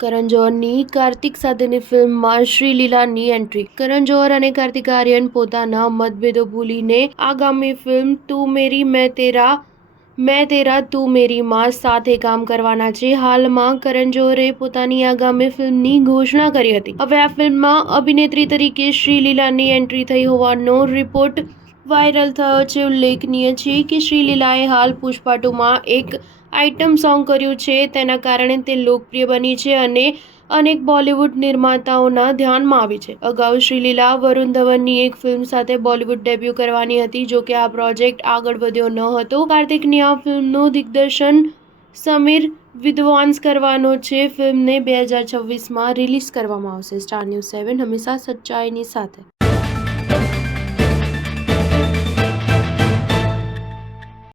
કરણ જોહરની કાર્તિક સાથેની ફિલ્મમાં શ્રીલીલાની એન્ટ્રી. કરણ જોહર અને કાર્તિક આર્યન પોતાના મતભેદો ભૂલીને આગામી ફિલ્મ તું મેરી મેં તેરા તું મેરીમાં સાથે કામ કરવાના છે. હાલમાં કરણ જોહરે પોતાની આગામી ફિલ્મની ઘોષણા કરી હતી. હવે આ ફિલ્મમાં અભિનેત્રી તરીકે શ્રીલીલાની એન્ટ્રી થઈ હોવાનો રિપોર્ટ વાયરલ થયો છે. ઉલ્લેખનીય છે કે શ્રીલીલાએ હાલ પુષ્પા 2માં એક આઇટમ સોંગ કર્યું છે. તેના કારણે તે લોકપ્રિય બની છે અને અનેક બોલિવૂડ નિર્માતાઓના ધ્યાનમાં આવી છે. અગાઉ શ્રીલીલા વરુણ ધવનની એક ફિલ્મ સાથે બોલિવૂડ ડેબ્યુ કરવાની હતી. જોકે આ પ્રોજેક્ટ આગળ વધ્યો ન હતો. કાર્તિકની આ ફિલ્મનું દિગ્દર્શન સમીર વિદ્વાંસ કરવાનો છે. ફિલ્મને 2026માં રિલીઝ કરવામાં આવશે. સ્ટાર ન્યૂઝ 7 હંમેશા સચ્ચાઈની સાથે.